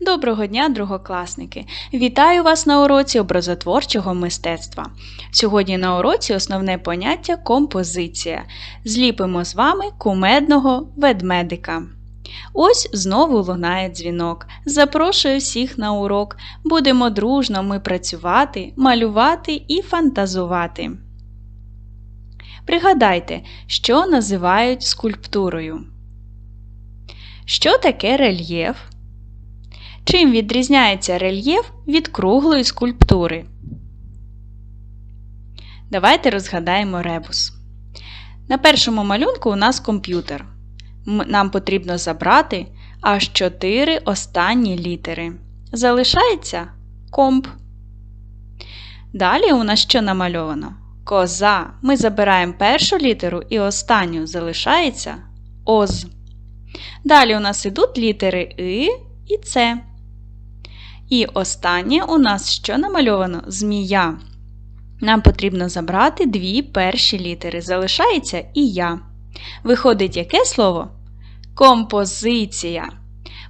Доброго дня, другокласники! Вітаю вас на уроці образотворчого мистецтва. Сьогодні на уроці основне поняття композиція. Зліпимо з вами кумедного ведмедика. Ось знову лунає дзвінок. Запрошую всіх на урок. Будемо дружно ми працювати, малювати і фантазувати. Пригадайте, що називають скульптурою. Що таке рельєф? Чим відрізняється рельєф від круглої скульптури? Давайте розгадаємо ребус. На першому малюнку у нас комп'ютер. Нам потрібно забрати аж 4 останні літери. Залишається комп. Далі у нас що намальовано? Коза. Ми забираємо першу літеру і останню залишається оз. Далі у нас ідуть літери И і С. І останнє у нас що намальовано? Змія. Нам потрібно забрати дві перші літери. Залишається і я. Виходить яке слово? Композиція.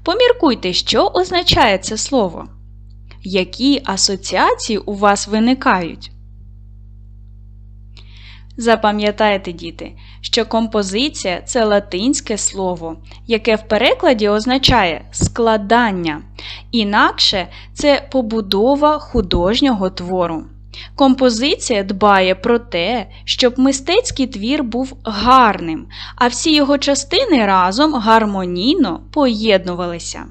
Поміркуйте, що означає це слово. Які асоціації у вас виникають? Запам'ятайте, діти, що композиція це латинське слово, яке в перекладі означає складання, інакше це побудова художнього твору. Композиція дбає про те, щоб мистецький твір був гарним, а всі його частини разом гармонійно поєднувалися.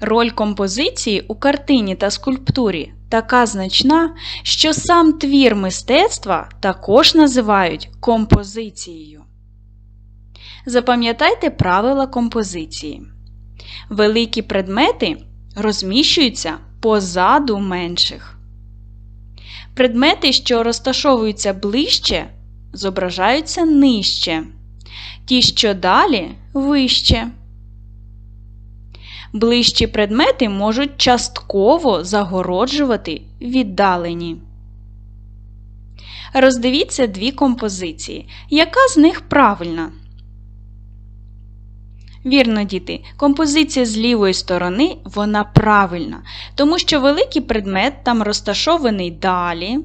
Роль композиції у картині та скульптурі така значна, що сам твір мистецтва також називають композицією. Запам'ятайте правила композиції. Великі предмети розміщуються позаду менших. Предмети, що розташовуються ближче, зображаються нижче. Ті, що далі вище. Ближчі предмети можуть частково загороджувати віддалені. Роздивіться дві композиції. Яка з них правильна? Вірно, діти, композиція з лівої сторони вона правильна, тому що великий предмет там розташований далі,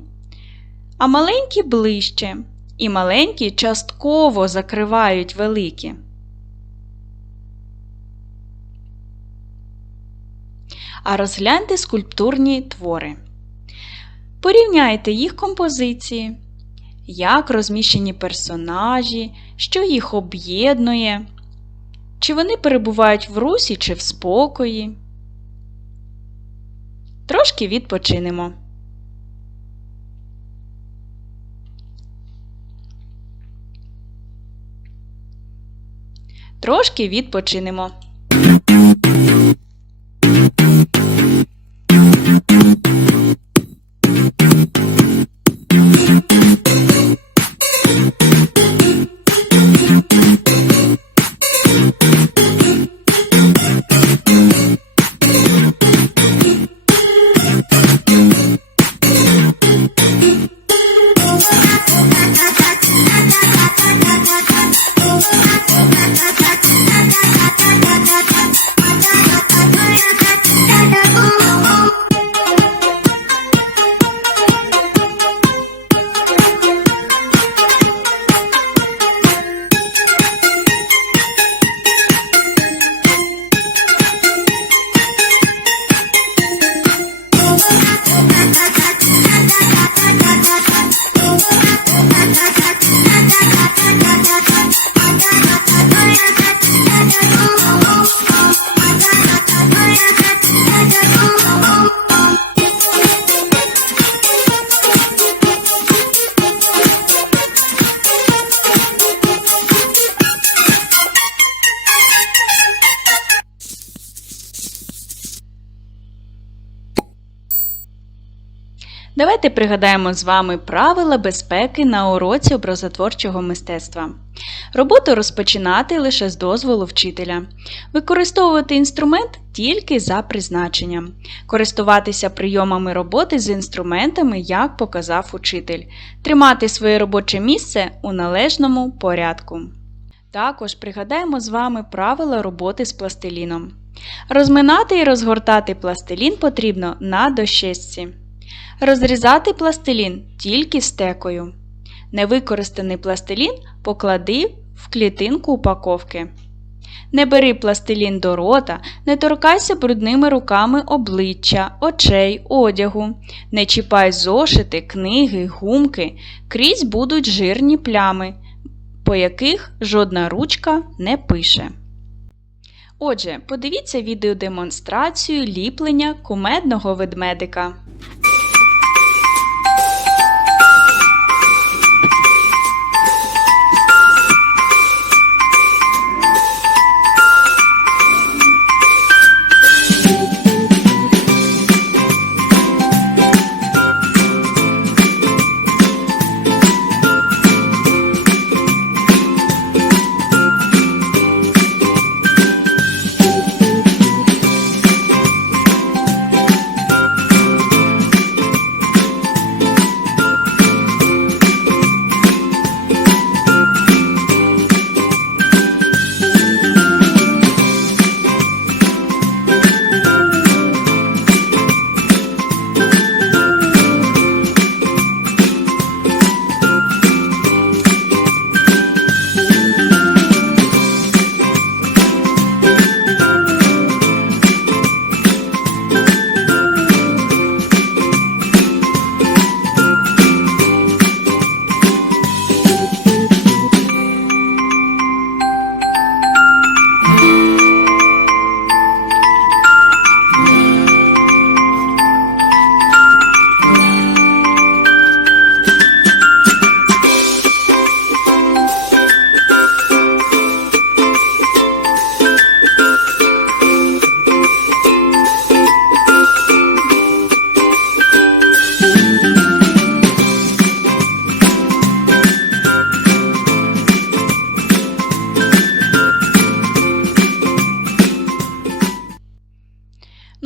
а маленькі ближче. І маленькі частково закривають великі. А розгляньте скульптурні твори. Порівняйте їх композиції, як розміщені персонажі, що їх об'єднує, чи вони перебувають в русі чи в спокої. Трошки відпочинемо. Трошки відпочинемо. Давайте пригадаємо з вами правила безпеки на уроці образотворчого мистецтва. Роботу розпочинати лише з дозволу вчителя. Використовувати інструмент тільки за призначенням. Користуватися прийомами роботи з інструментами, як показав учитель. Тримати своє робоче місце у належному порядку. Також пригадаємо з вами правила роботи з пластиліном. Розминати і розгортати пластилін потрібно на дощечці. Розрізати пластилін тільки стекою. Невикористаний пластилін поклади в клітинку упаковки. Не бери пластилін до рота, не торкайся брудними руками обличчя, очей, одягу. Не чіпай зошити, книги, гумки, крізь будуть жирні плями, по яких жодна ручка не пише. Отже, подивіться відеодемонстрацію ліплення кумедного ведмедика.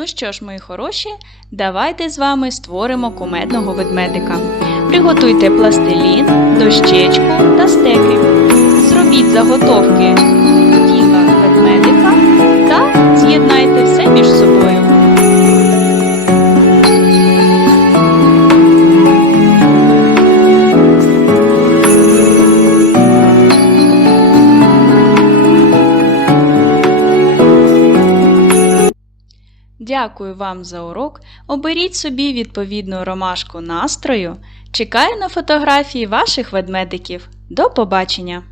Що ж, мої хороші, давайте з вами створимо кумедного ведмедика. Приготуйте пластилін, дощечку та стеки. Зробіть заготовки тіла ведмедика та з'єднайте все між собою. Дякую вам за урок. Оберіть собі відповідну ромашку настрою. Чекаю на фотографії ваших ведмедиків. До побачення!